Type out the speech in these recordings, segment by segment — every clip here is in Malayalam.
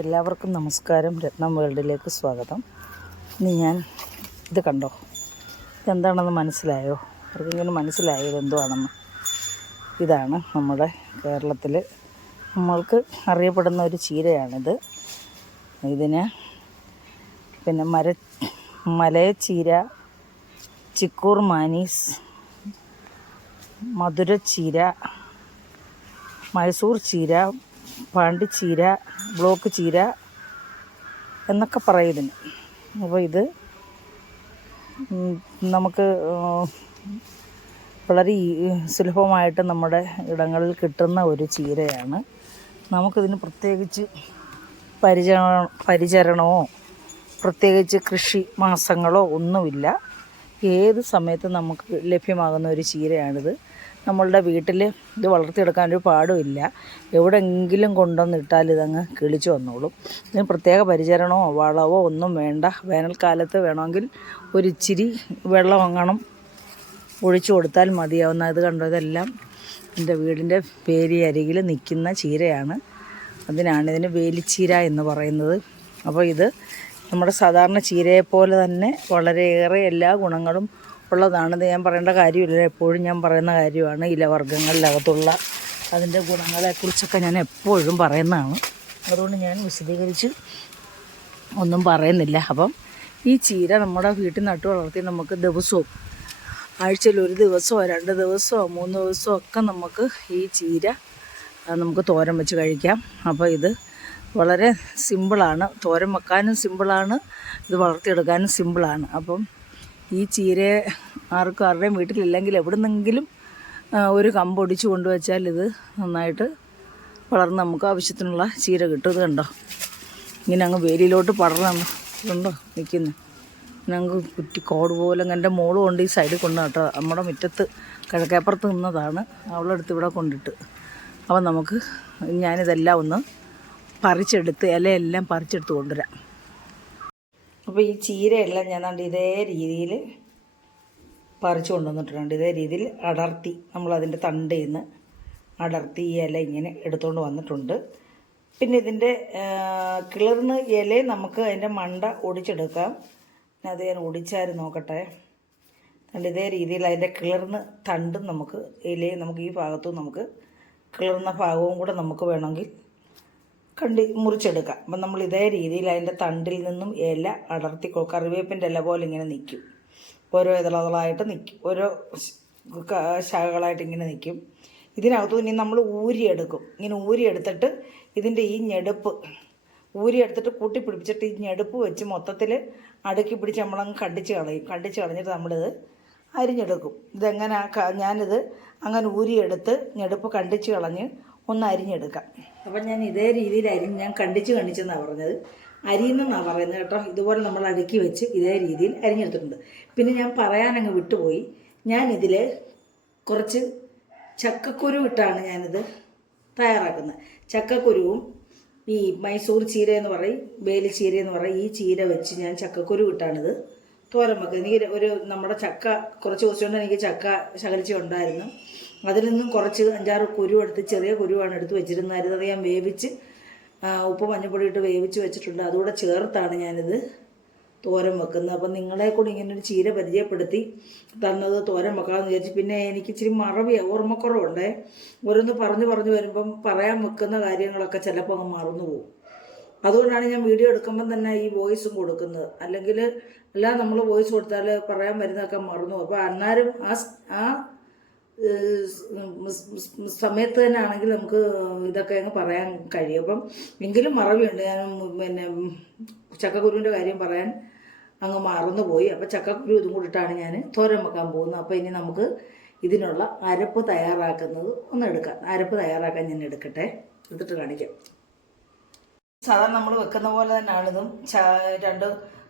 എല്ലാവർക്കും നമസ്കാരം. രത്നം വേൾഡിലേക്ക് സ്വാഗതം. ഇനി ഞാൻ ഇത് കണ്ടോ, ഇതെന്താണെന്ന് മനസ്സിലായോ? ആർക്കെങ്കിലും മനസ്സിലായോ ഇതെന്തുവാണെന്ന്? ഇതാണ് നമ്മുടെ കേരളത്തിൽ നമ്മൾക്ക് അറിയപ്പെടുന്ന ഒരു ചീരയാണിത്. ഇതിന് പിന്നെ മലയച്ചീര, ചിക്കൂർ മാനീസ്, മധുരച്ചീര, മൈസൂർ ചീര, പാണ്ടിച്ചീര, ബ്ലോക്ക് ചീര എന്നൊക്കെ പറയും ഇതിന്. അപ്പോൾ ഇത് നമുക്ക് വളരെ സുലഭമായിട്ട് നമ്മുടെ ഇടങ്ങളിൽ കിട്ടുന്ന ഒരു ചീരയാണ്. നമുക്കിതിന് പ്രത്യേകിച്ച് പരിചരണമോ പ്രത്യേകിച്ച് കൃഷി മാസങ്ങളോ ഒന്നുമില്ല. ഏത് സമയത്തും നമുക്ക് ലഭ്യമാകുന്ന ഒരു ചീരയാണിത്. നമ്മളുടെ വീട്ടിൽ ഇത് വളർത്തിയെടുക്കാനൊരു പാടുമില്ല. എവിടെയെങ്കിലും കൊണ്ടുവന്നിട്ടാൽ ഇതങ്ങ് കിളിച്ചു വന്നോളും. ഇതിന് പ്രത്യേക പരിചരണമോ വളമോ ഒന്നും വേണ്ട. വേനൽക്കാലത്ത് വേണമെങ്കിൽ ഒരിച്ചിരി വെള്ളം അങ്ങണം ഒഴിച്ചു കൊടുത്താൽ മതിയാവുന്ന. ഇത് കണ്ടോ, ഇതെല്ലാം എൻ്റെ വീടിൻ്റെ അരികിൽ നിൽക്കുന്ന ചീരയാണ്. അതിനാണ് ഇതിന് വേലിച്ചീര എന്ന് പറയുന്നത്. അപ്പോൾ ഇത് നമ്മുടെ സാധാരണ ചീരയെപ്പോലെ തന്നെ വളരെയേറെ എല്ലാ ഗുണങ്ങളും ഉള്ളതാണിത്. ഞാൻ പറയേണ്ട കാര്യമില്ല, എപ്പോഴും ഞാൻ പറയുന്ന കാര്യമാണ്. ഇലവർഗ്ഗങ്ങളിലകത്തുള്ള അതിൻ്റെ ഗുണങ്ങളെക്കുറിച്ചൊക്കെ ഞാൻ എപ്പോഴും പറയുന്നതാണ്. അതുകൊണ്ട് ഞാൻ വിശദീകരിച്ച് ഒന്നും പറയുന്നില്ല. അപ്പം ഈ ചീര നമ്മുടെ വീട്ടിൽ നട്ടു വളർത്തി നമുക്ക് ദിവസവും, ആഴ്ചയിൽ 1 ദിവസമോ 2 ദിവസമോ 3 ദിവസമോ ഒക്കെ നമുക്ക് ഈ ചീര നമുക്ക് തോരൻ വെച്ച് കഴിക്കാം. അപ്പോൾ ഇത് വളരെ സിമ്പിളാണ്. തോരൻ വെക്കാനും സിമ്പിളാണ്, ഇത് വളർത്തിയെടുക്കാനും സിമ്പിളാണ്. അപ്പം ഈ ചീര ആരുടെയും വീട്ടിലില്ലെങ്കിൽ എവിടെ നിന്നെങ്കിലും ഒരു കമ്പൊടിച്ച് കൊണ്ടുവച്ചാൽ ഇത് നന്നായിട്ട് വളർന്ന് നമുക്ക് ആവശ്യത്തിനുള്ള ചീര കിട്ടും. ഇത് കണ്ടോ, ഇങ്ങനെ അങ്ങ് വേലിയിലോട്ട് പടർന്നു കണ്ടോ നിൽക്കുന്നു. ഇങ്ങനെ അങ്ങ് കുറ്റിക്കോട് പോലെ. എൻ്റെ മോള് കൊണ്ട് ഈ സൈഡിൽ കൊണ്ട് കേട്ടോ, നമ്മുടെ മുറ്റത്ത് കിഴക്കേപ്പുറത്ത് നിന്നതാണ്. അവളെടുത്ത് ഇവിടെ കൊണ്ടിട്ട്. അപ്പം നമുക്ക് ഞാനിതെല്ലാം ഒന്ന് പറിച്ചെടുത്ത് ഇലയെല്ലാം പറിച്ചെടുത്ത് കൊണ്ടുവരാം. അപ്പോൾ ഈ ചീരയെല്ലാം ഞാൻ ഇതേ രീതിയിൽ പറിച്ചു കൊണ്ടുവന്നിട്ടുണ്ട്. ഇതേ രീതിയിൽ അടർത്തി നമ്മളതിൻ്റെ തണ്ടിൽ നിന്ന് അടർത്തി ഈ ഇല ഇങ്ങനെ എടുത്തുകൊണ്ട് വന്നിട്ടുണ്ട്. പിന്നെ ഇതിൻ്റെ കിളിർന്ന് ഇലയും നമുക്ക് അതിൻ്റെ മണ്ട ഒടിച്ചെടുക്കാം. അത് ഞാൻ ഒടിച്ചാൽ നോക്കട്ടെ. ഇതേ രീതിയിൽ അതിൻ്റെ കിളിർന്ന് തണ്ടും നമുക്ക് ഇലയും നമുക്ക് ഈ ഭാഗത്തും നമുക്ക് കിളിർന്ന ഭാഗവും കൂടെ നമുക്ക് വേണമെങ്കിൽ മുറിച്ചെടുക്കാം. അപ്പം നമ്മൾ ഇതേ രീതിയിൽ അതിൻ്റെ തണ്ടിൽ നിന്നും ഇല അടർത്തി, കറിവേപ്പിൻ്റെ ഇല പോലെ ഇങ്ങനെ നിൽക്കും. ഓരോ ഇതളകളായിട്ട് നിൽക്കും, ഓരോ ശാഖകളായിട്ട് ഇങ്ങനെ നിൽക്കും. ഇതിനകത്തു ഇനി നമ്മൾ ഊരിയെടുക്കും. ഇങ്ങനെ ഊരിയെടുത്തിട്ട് ഇതിൻ്റെ ഈ ഞെടുപ്പ് ഊരിയെടുത്തിട്ട് കൂട്ടിപ്പിടിപ്പിച്ചിട്ട് ഈ ഞെടുപ്പ് വെച്ച് മൊത്തത്തിൽ അടുക്കി പിടിച്ച് നമ്മളങ്ങ് കണ്ടിച്ച് കളഞ്ഞിട്ട് നമ്മളിത് അരിഞ്ഞെടുക്കും. ഇതെങ്ങനെ ഞാനിത് അങ്ങനെ ഊരിയെടുത്ത് ഞെടുപ്പ് കണ്ടിച്ച് കളഞ്ഞ് ഒന്ന് അരിഞ്ഞെടുക്കാം. അപ്പം ഞാൻ ഇതേ രീതിയിൽ ഞാൻ കണ്ടിച്ചെന്നാണ് പറഞ്ഞത്. അരിയുന്നെന്നാണ് പറയുന്നത് കേട്ടോ. ഇതുപോലെ നമ്മൾ അടുക്കി വെച്ച് ഇതേ രീതിയിൽ അരിഞ്ഞെടുത്തിട്ടുണ്ട്. പിന്നെ ഞാൻ പറയാനങ്ങ് വിട്ടുപോയി, ഞാനിതിൽ കുറച്ച് ചക്കക്കുരു ഇട്ടാണ് ഞാനിത് തയ്യാറാക്കുന്നത്. ചക്കക്കുരുവും ഈ മൈസൂർ ചീര എന്ന് പറയും, വേലിച്ചീര എന്ന് പറയും, ഈ ചീര വെച്ച് ഞാൻ ചക്കക്കുരു ഇട്ടാണിത് തോരൻ വെക്കുന്നത്. എനിക്ക് നമ്മുടെ ചക്ക കുറച്ച് ദിവസം കൊണ്ട് എനിക്ക് ചക്ക ശകലിച്ച് ഉണ്ടായിരുന്നു. അതിൽ നിന്നും കുറച്ച് 5-6 കുരു എടുത്ത്, ചെറിയ കുരുവാണ് എടുത്ത് വെച്ചിരുന്നായിരുന്നു. അത് ഞാൻ വേവിച്ച് ഉപ്പ് മഞ്ഞൾപ്പൊടി ഇട്ട് വേവിച്ച് വെച്ചിട്ടുണ്ട്. അതുകൂടെ ചേർത്താണ് ഞാനിത് തോരൻ വെക്കുന്നത്. അപ്പം നിങ്ങളെ കൂടി ഇങ്ങനൊരു ചീര പരിചയപ്പെടുത്തി തന്നത് തോരൻ വെക്കാമെന്ന് വിചാരിച്ചു. പിന്നെ എനിക്ക് ഇച്ചിരി ഓർമ്മക്കുറവുണ്ടേ. ഓരോന്ന് പറഞ്ഞു വരുമ്പം പറയാൻ വെക്കുന്ന കാര്യങ്ങളൊക്കെ ചിലപ്പോൾ അങ്ങ് മറന്നു പോകും. അതുകൊണ്ടാണ് ഞാൻ വീഡിയോ എടുക്കുമ്പം തന്നെ ഈ വോയിസും കൊടുക്കുന്നത്. അല്ലെങ്കിൽ എല്ലാം നമ്മൾ വോയിസ് കൊടുത്താൽ പറയാൻ വരുന്നതൊക്കെ മറന്നു പോകും. അപ്പോൾ അന്നേരം ആ സമയത്ത് തന്നെ ആണെങ്കിൽ നമുക്ക് ഇതൊക്കെ അങ്ങ് പറയാൻ കഴിയും. അപ്പം എങ്കിലും മറവിയുണ്ട്. ഞാൻ പിന്നെ ചക്കക്കുരുവിൻ്റെ കാര്യം പറയാൻ അങ്ങ് മറന്നുപോയി. അപ്പോൾ ചക്കക്കുരു ഇതും കൂടിയിട്ടാണ് ഞാൻ തോരൻ വെക്കാൻ പോകുന്നത്. അപ്പോൾ ഇനി നമുക്ക് ഇതിനുള്ള അരപ്പ് തയ്യാറാക്കുന്നത് ഒന്ന് എടുക്കാം. അരപ്പ് തയ്യാറാക്കാൻ ഞാൻ എടുക്കട്ടെ, എടുത്തിട്ട് കാണിക്കാം. സാധാരണ നമ്മൾ വെക്കുന്ന പോലെ തന്നെയാണിതും.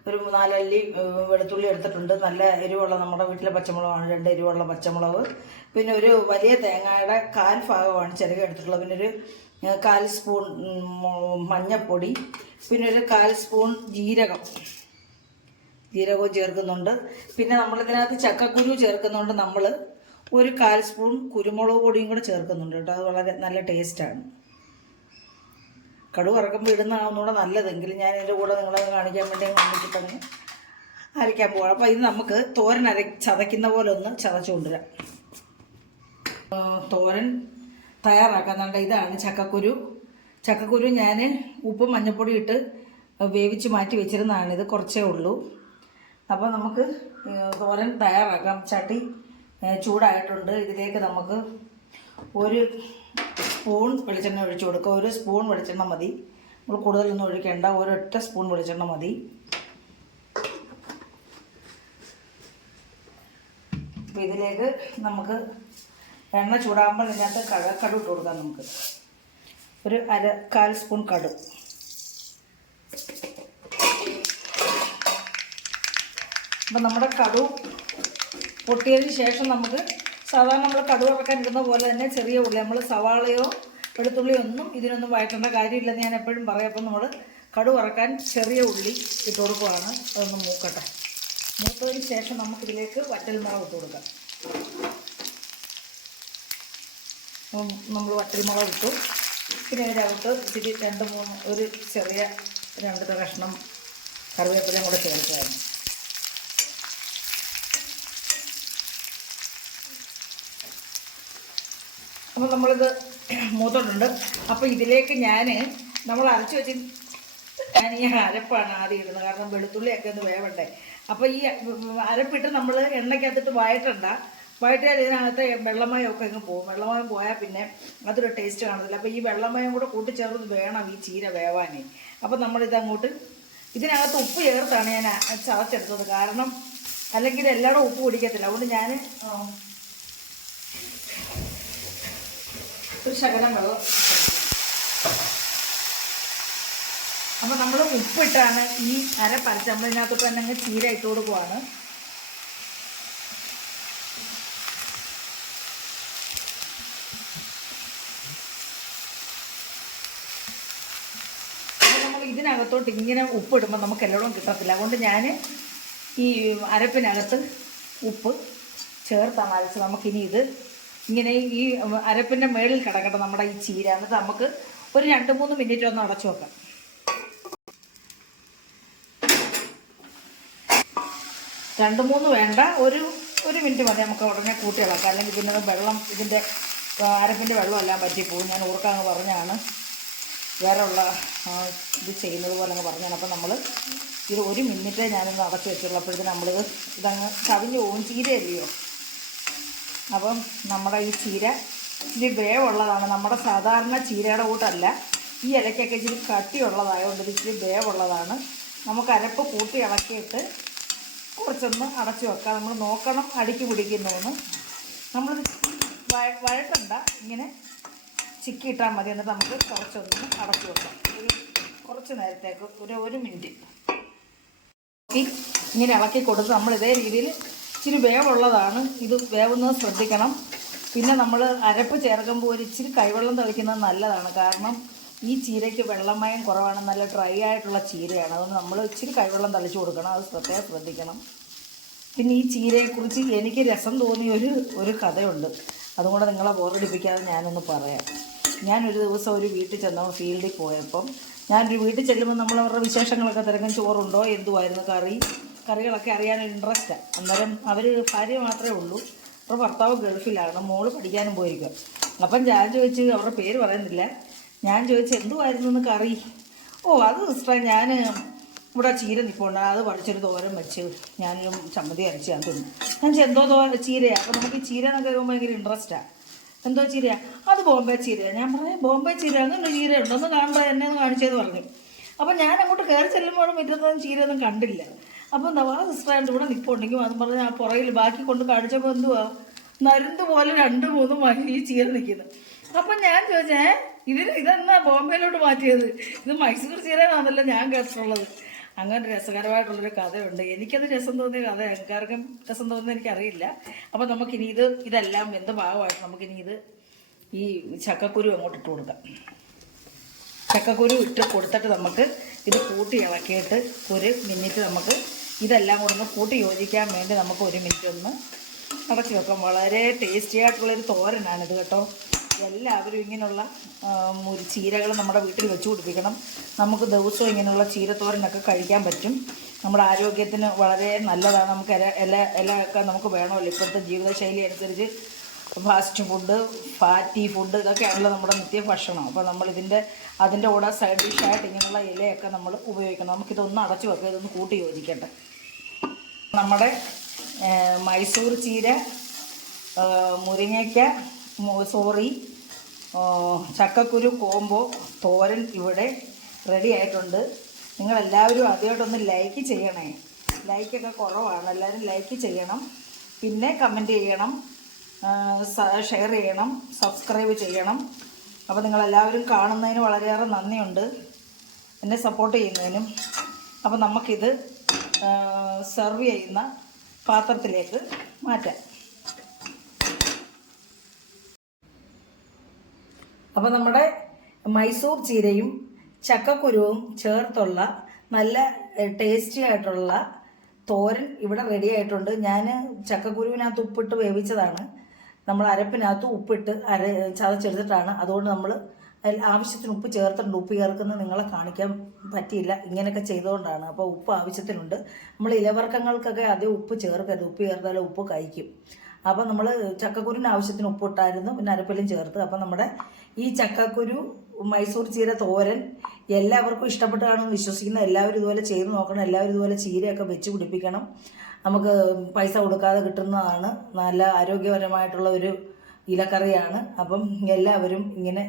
ഒരു 4 അല്ലി വെളുത്തുള്ളി എടുത്തിട്ടുണ്ട്. നല്ല എരിവുള്ള നമ്മുടെ വീട്ടിലെ പച്ചമുളകാണ്. 2 എരിവുള്ള പച്ചമുളക്. പിന്നെ ഒരു വലിയ തേങ്ങയുടെ 1/4 ഭാഗമാണ് ചിരക എടുത്തിട്ടുള്ളത്. പിന്നെ ഒരു 1/4 സ്പൂൺ മഞ്ഞൾപ്പൊടി, പിന്നെ ഒരു 1/4 സ്പൂൺ ജീരകവും ചേർക്കുന്നുണ്ട്. പിന്നെ നമ്മളിതിനകത്ത് ചക്കക്കുരു ചേർക്കുന്നുണ്ട്. നമ്മൾ ഒരു 1/4 സ്പൂൺ കുരുമുളക് പൊടിയും കൂടെ ചേർക്കുന്നുണ്ട് കേട്ടോ. അത് വളരെ നല്ല ടേസ്റ്റാണ്. കടുക് വറക്കുമ്പോൾ ഇടുന്നതാണ് ഒന്നുകൂടെ നല്ലതെങ്കിലും ഞാൻ എൻ്റെ കൂടെ നിങ്ങളെ കാണിക്കാൻ വേണ്ടി വന്നിട്ടങ്ങ് അരയ്ക്കാൻ പോകാം. അപ്പോൾ ഇത് നമുക്ക് തോരൻ ചതയ്ക്കുന്ന പോലെ ഒന്ന് ചതച്ചു കൊണ്ടുവരാം. തോരൻ തയ്യാറാക്കാന്നുണ്ട്. ഇതാണ് ചക്കക്കുരു ഞാൻ ഉപ്പും മഞ്ഞൾപ്പൊടി ഇട്ട് വേവിച്ച് മാറ്റി വെച്ചിരുന്നതാണ്. ഇത് കുറച്ചേ ഉള്ളൂ. അപ്പോൾ നമുക്ക് തോരൻ തയ്യാറാക്കാം. ചട്ടി ചൂടായിട്ടുണ്ട്. ഇതിലേക്ക് നമുക്ക് 1 സ്പൂൺ വെളിച്ചെണ്ണ ഒഴിച്ചു കൊടുക്കുക. 1 സ്പൂൺ വെളിച്ചെണ്ണ മതി. നമ്മൾ കൂടുതലൊന്നും ഒഴിക്കേണ്ട. ഒരൊറ്റ സ്പൂൺ വെളിച്ചെണ്ണ മതി. അപ്പോൾ ഇതിലേക്ക് നമുക്ക് എണ്ണ ചൂടാകുമ്പോൾ ഇതിനകത്ത് കടുക് ഇട്ട് കൊടുക്കാം. നമുക്ക് ഒരു 1/4 സ്പൂൺ കടുക്. അപ്പം നമ്മുടെ കടുക് പൊട്ടിയതിന് ശേഷം നമുക്ക് സാധാരണ നമ്മൾ കടുക് വറക്കാൻ ഇടുന്ന പോലെ തന്നെ ചെറിയ ഉള്ളി, നമ്മൾ സവാളയോ വെളുത്തുള്ളിയോ ഒന്നും ഇതിനൊന്നും വഴറ്റേണ്ട കാര്യമില്ലെന്ന് ഞാൻ എപ്പോഴും പറയാം. അപ്പം നമ്മൾ കടുക് വറക്കാൻ ചെറിയ ഉള്ളി ഇട്ട് കൊടുക്കുകയാണ്. അതൊന്ന് മൂക്കട്ടെ. മൂത്തതിന് ശേഷം നമുക്കിതിലേക്ക് വറ്റൽമുളക് ഇട്ട് കൊടുക്കാം. നമ്മൾ വറ്റൽമുളക് ഇട്ടു. പിന്നെ ഇതിനകത്ത് ഇച്ചിരി 2-3 ഒരു ചെറിയ 2 കഷ്ണം കറിവേപ്പിലയും കൂടെ ചേർക്കുകയാണ്. അപ്പോൾ നമ്മളിത് മൂത്തോട്ടുണ്ട്. അപ്പോൾ ഇതിലേക്ക് നമ്മൾ അരച്ച് വെച്ച് ഈ അരപ്പാണ് ആദ്യം ഇടുന്നത്. കാരണം വെളുത്തുള്ളിയൊക്കെ ഒന്ന് വേവണ്ടേ. അപ്പോൾ ഈ അരപ്പിട്ട് നമ്മൾ എണ്ണയ്ക്കകത്തിട്ട് വഴറ്റിയാൽ ഇതിനകത്ത് വെള്ളമയമൊക്കെ അങ്ങ് പോകും. വെള്ളമയം പോയാൽ പിന്നെ അതൊരു ടേസ്റ്റ് കാണത്തില്ല. അപ്പോൾ ഈ വെള്ളമയം കൂടെ കൂട്ടിച്ചേർത്ത് വേണം ഈ ചീര വേവാൻ. അപ്പോൾ നമ്മളിതങ്ങോട്ട് ഇതിനകത്ത് ഉപ്പ് ചേർത്താണ് ഞാൻ ചതച്ചെടുത്തത്. കാരണം അല്ലെങ്കിൽ എല്ലായിടും ഉപ്പ് പിടിക്കത്തില്ല. അതുകൊണ്ട് ഞാൻ ഒരു ശകലം വെള്ളം. അപ്പോൾ നമ്മൾ ഉപ്പിട്ടാണ് ഈ അരപ്പരച്ച് നമ്മളിതിനകത്തോട്ട് തന്നെ അങ്ങ് ചീര ഇട്ട് കൊടുക്കുവാണ്. ഇതിനകത്തോട്ട് ഇങ്ങനെ ഉപ്പിടുമ്പോൾ നമുക്ക് എല്ലായിടവും കിട്ടത്തില്ല. അതുകൊണ്ട് ഞാൻ ഈ അരപ്പിനകത്ത് ഉപ്പ് ചേർത്താണ് അരച്ച്. നമുക്കിനി ഇത് ഇങ്ങനെ ഈ അരപ്പിൻ്റെ മേളിൽ കിടക്കട്ടെ നമ്മുടെ ഈ ചീര. എന്നിട്ട് നമുക്ക് ഒരു 2-3 മിനിറ്റ് ഒന്ന് അടച്ചു വെക്കാം. 2-3 വേണ്ട, ഒരു മിനിറ്റ് മതി. നമുക്ക് ഉടനെ കൂട്ടി ഇളക്കാം. അല്ലെങ്കിൽ പിന്നെ വെള്ളം ഇതിൻ്റെ അരപ്പിൻ്റെ വെള്ളം എല്ലാം പറ്റിപ്പോവും. ഞാൻ ഊർക്കാങ്ങ് പറഞ്ഞാണ് വേറെ ഉള്ള ഇത് ചെയ്യുന്നത് പോലെ അങ്ങ് പറഞ്ഞാണ്. അപ്പം നമ്മൾ ഇത് 1 മിനിറ്റേ ഞാനൊന്ന് അടച്ചു വെച്ചുള്ളൂ. അപ്പോഴത്തേന് നമ്മളിത് ഇതങ്ങ് കവിഞ്ഞു പോകും. ചീരയല്ലയോ. അപ്പം നമ്മുടെ ഈ ചീര ഇച്ചിരി വേവുള്ളതാണ്. നമ്മുടെ സാധാരണ ചീരയുടെ കൂട്ടല്ല. ഈ ഇലയ്ക്കൊക്കെ ഇച്ചിരി കട്ടിയുള്ളതായതുകൊണ്ട് ഇച്ചിരി വേവുള്ളതാണ്. നമുക്ക് അരപ്പ് കൂട്ടി ഇളക്കിയിട്ട് കുറച്ചൊന്ന് അടച്ചു വെക്കാം. നമ്മൾ നോക്കണം അടിക്ക് പിടിക്കുന്നതെന്ന്. നമ്മൾ വഴട്ടണ്ട, ഇങ്ങനെ ചിക്കിയിട്ടാൽ മതി. എന്നിട്ട് നമുക്ക് കുറച്ചൊന്ന് അടച്ചു വെക്കാം. കുറച്ച് നേരത്തേക്ക് 1 മിനിറ്റ് ഇങ്ങനെ ഇളക്കി കൊടുത്ത് നമ്മൾ ഇതേ രീതിയിൽ ഇച്ചിരി വേവുള്ളതാണ്. ഇത് വേവുന്നത് ശ്രദ്ധിക്കണം. പിന്നെ നമ്മൾ അരപ്പ് ചേർക്കുമ്പോൾ ഒരു ഇച്ചിരി കൈവെള്ളം തളിക്കുന്നത് നല്ലതാണ്. കാരണം ഈ ചീരയ്ക്ക് വെള്ളമയം കുറവാണ്. നല്ല ഡ്രൈ ആയിട്ടുള്ള ചീരയാണ്. അതുകൊണ്ട് നമ്മൾ ഇച്ചിരി കൈവെള്ളം തളിച്ചു കൊടുക്കണം. അത് പ്രത്യേകം ശ്രദ്ധിക്കണം. പിന്നെ ഈ ചീരയെക്കുറിച്ച് എനിക്ക് രസം തോന്നിയ ഒരു കഥയുണ്ട്. അതുകൊണ്ട് നിങ്ങളെ ബോറടിപ്പിക്കാതെ ഞാനൊന്ന് പറയാം. ഞാനൊരു ദിവസം ഒരു വീട്ടിൽ ചെന്നപ്പോൾ ഫീൽഡിൽ പോയപ്പം ഞാനൊരു വീട്ടിൽ ചെല്ലുമ്പോൾ നമ്മളവരുടെ വിശേഷങ്ങളൊക്കെ തിരക്കും. ചോറുണ്ടോ, എന്തുമായിരുന്നു കറികളൊക്കെ അറിയാനൊരു ഇൻട്രസ്റ്റാണ്. അന്നേരം അവർ ഭാര്യ മാത്രമേ ഉള്ളൂ. അപ്പോൾ ഭർത്താവ് ഗൾഫിലാണ്, മോള് പഠിക്കാനും പോയിരിക്കുക. അപ്പം ഞാൻ ചോദിച്ച്, അവരുടെ പേര് പറയുന്നില്ല, ഞാൻ ചോദിച്ചു എന്തുമായിരുന്നു എന്ന് കറി. അത് സിസ്റ്റർ ഞാൻ ഇവിടെ ചീര നിൽപ്പുണ്ട്, അത് പറിച്ചൊരു തോരൻ വെച്ച് ഞാനൊരു ചമ്മന്തി അരച്ച് ഞാൻ തിന്നു. ഞാൻ എന്തോ ചീരയാണ്. അപ്പോൾ നമുക്ക് ഈ ചീര എന്നൊക്കെ കേൾക്കുമ്പോൾ ഭയങ്കര ഇൻട്രസ്റ്റാണ്. എന്തോ ചീരയാണ്? അത് ബോംബെ ചീരയാണ്. ഞാൻ പറഞ്ഞു ബോംബെ ചീര അങ്ങനെ ചീര ഉണ്ടോന്ന് കാണുമ്പോൾ എന്നെ ഒന്ന് കാണിച്ചതെന്ന് പറഞ്ഞു. അപ്പം ഞാൻ അങ്ങോട്ട് കയറി ചെല്ലുമ്പോഴും മുറ്റത്തൊന്നും ചീരയൊന്നും കണ്ടില്ല. അപ്പം നവാ സിസ്റ്ററായിട്ട് ഇവിടെ നിൽപ്പുണ്ടെങ്കിൽ അത് പറഞ്ഞ് ആ പുറകിൽ ബാക്കി കൊണ്ട് കാണിച്ചപ്പോൾ എന്തുവാ നരുന്ത് പോലെ 2-3 മണി ഈ ചീര നിൽക്കുന്നത്. അപ്പം ഞാൻ ചോദിച്ചേ ഇതെന്നാ ബോംബെയിലോട്ട് മാറ്റിയത്? ഇത് മൈസൂർ ചീരയാണെന്നല്ല ഞാൻ കേട്ടിട്ടുള്ളത്. അങ്ങനെ രസകരമായിട്ടുള്ളൊരു കഥയുണ്ട്. എനിക്കത് രസം തോന്നിയ കഥ, ആൾക്കാർക്കും രസം തോന്നുന്നത് എനിക്കറിയില്ല. അപ്പം നമുക്കിനി ഇതെല്ലാം എന്ത് ഭാഗമായിട്ട് നമുക്കിനി ഈ ചക്കക്കുരു അങ്ങോട്ട് ഇട്ട് കൊടുക്കാം. ചക്കക്കുരു ഇട്ട് കൊടുത്തിട്ട് നമുക്ക് ഇത് കൂട്ടി ഇളക്കിയിട്ട് 1 മിനിറ്റ് നമുക്ക് ഇതെല്ലാം കൂടെ ഒന്ന് കൂട്ടി യോജിക്കാൻ വേണ്ടി നമുക്ക് 1 മിനിറ്റ് ഒന്ന് അടച്ചു വെക്കാം. വളരെ ടേസ്റ്റി ആയിട്ടുള്ളൊരു തോരനാണിത് കേട്ടോ. എല്ലാവരും ഇങ്ങനെയുള്ള ചീരകൾ നമ്മുടെ വീട്ടിൽ വെച്ച് പിടിപ്പിക്കണം. നമുക്ക് ദിവസവും ഇങ്ങനെയുള്ള ചീരത്തോരനൊക്കെ കഴിക്കാൻ പറ്റും. നമ്മുടെ ആരോഗ്യത്തിന് വളരെ നല്ലതാണ്. നമുക്ക് ഇലയൊക്കെ നമുക്ക് വേണമല്ലോ. ഇപ്പോഴത്തെ ജീവിതശൈലി അനുസരിച്ച് ഫാസ്റ്റ് ഫുഡ്, ഫാറ്റി ഫുഡ് ഇതൊക്കെയാണല്ലോ നമ്മുടെ നിത്യഭക്ഷണം. അപ്പോൾ അതിൻ്റെ കൂടെ സൈഡ് ഡിഷായിട്ട് ഇങ്ങനെയുള്ള ഇലയൊക്കെ നമ്മൾ ഉപയോഗിക്കണം. നമുക്കിതൊന്ന് അടച്ചു വെക്കുക, ഇതൊന്ന് കൂട്ടി യോജിക്കട്ടെ. നമ്മുടെ മൈസൂർ ചീര, മുരിങ്ങയ്ക്ക, ചക്കക്കുരു കോമ്പോ തോരൻ ഇവിടെ റെഡി ആയിട്ടുണ്ട്. നിങ്ങളെല്ലാവരും ആദ്യമായിട്ടൊന്ന് ലൈക്ക് ചെയ്യണേ. ലൈക്കൊക്കെ കുറവാണ്, എല്ലാവരും ലൈക്ക് ചെയ്യണം. പിന്നെ കമൻറ്റ് ചെയ്യണം, ഷെയർ ചെയ്യണം, സബ്സ്ക്രൈബ് ചെയ്യണം. അപ്പോൾ നിങ്ങളെല്ലാവരും കാണുന്നതിന് വളരെയേറെ നന്ദിയുണ്ട്, എന്നെ സപ്പോർട്ട് ചെയ്യുന്നതിനും. അപ്പോൾ നമുക്കിത് സെർവ് ചെയ്യുന്ന പാത്രത്തിലേക്ക് മാറ്റാം. അപ്പോൾ നമ്മുടെ മൈസൂർ ചീരയും ചക്കക്കുരുവും ചേർത്തുള്ള നല്ല ടേസ്റ്റി ആയിട്ടുള്ള തോരൻ ഇവിടെ റെഡി ആയിട്ടുണ്ട്. ഞാൻ ചക്കക്കുരുവിനകത്ത് ഉപ്പിട്ട് വേവിച്ചതാണ്. നമ്മൾ അരപ്പിനകത്ത് ഉപ്പിട്ട് ചതച്ചെടുത്തിട്ടാണ്. അതുകൊണ്ട് നമ്മൾ അതിൽ ആവശ്യത്തിന് ഉപ്പ് ചേർത്തിട്ടുണ്ട്. ഉപ്പ് ചേർക്കുന്നത് നിങ്ങളെ കാണിക്കാൻ പറ്റിയില്ല, ഇങ്ങനെയൊക്കെ ചെയ്തുകൊണ്ടാണ്. അപ്പോൾ ഉപ്പ് ആവശ്യത്തിനുണ്ട്. നമ്മൾ ഇലവർഗ്ഗങ്ങൾക്കൊക്കെ അധികം ഉപ്പ് ചേർക്കരുത്, ഉപ്പ് ചേർത്താൽ ഉപ്പ് കഴിക്കും. അപ്പോൾ നമ്മൾ ചക്കക്കുരുവിന് ആവശ്യത്തിന് ഉപ്പിട്ടായിരുന്നു, പിന്നെ അരപ്പിലും ചേർത്ത്. അപ്പോൾ നമ്മുടെ ഈ ചക്കക്കുരു മൈസൂർ ചീര തോരൻ എല്ലാവർക്കും ഇഷ്ടപ്പെട്ട് കാണുമെന്ന് വിശ്വസിക്കുന്നു. എല്ലാവരും ഇതുപോലെ ചെയ്ത് നോക്കണം. എല്ലാവരും ഇതുപോലെ ചീരയൊക്കെ വെച്ച് പിടിപ്പിക്കണം. നമുക്ക് പൈസ കൊടുക്കാതെ കിട്ടുന്നതാണ്. നല്ല ആരോഗ്യപരമായിട്ടുള്ള ഒരു ഇലക്കറിയാണ്. അപ്പം എല്ലാവരും ഇങ്ങനെ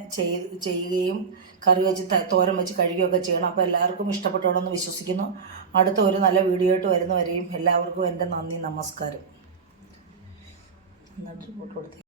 ചെയ്യുകയും കറി വെച്ച് തോരൻ വെച്ച് കഴിക്കുകയൊക്കെ ചെയ്യണം. അപ്പോൾ എല്ലാവർക്കും ഇഷ്ടപ്പെട്ടോടെന്ന് വിശ്വസിക്കുന്നു. അടുത്ത ഒരു നല്ല വീഡിയോ ആയിട്ട് വരുന്നവരെയും എല്ലാവർക്കും എൻ്റെ നന്ദി, നമസ്കാരം. എന്നിട്ട് ഫോട്ടോ എടുത്തേ.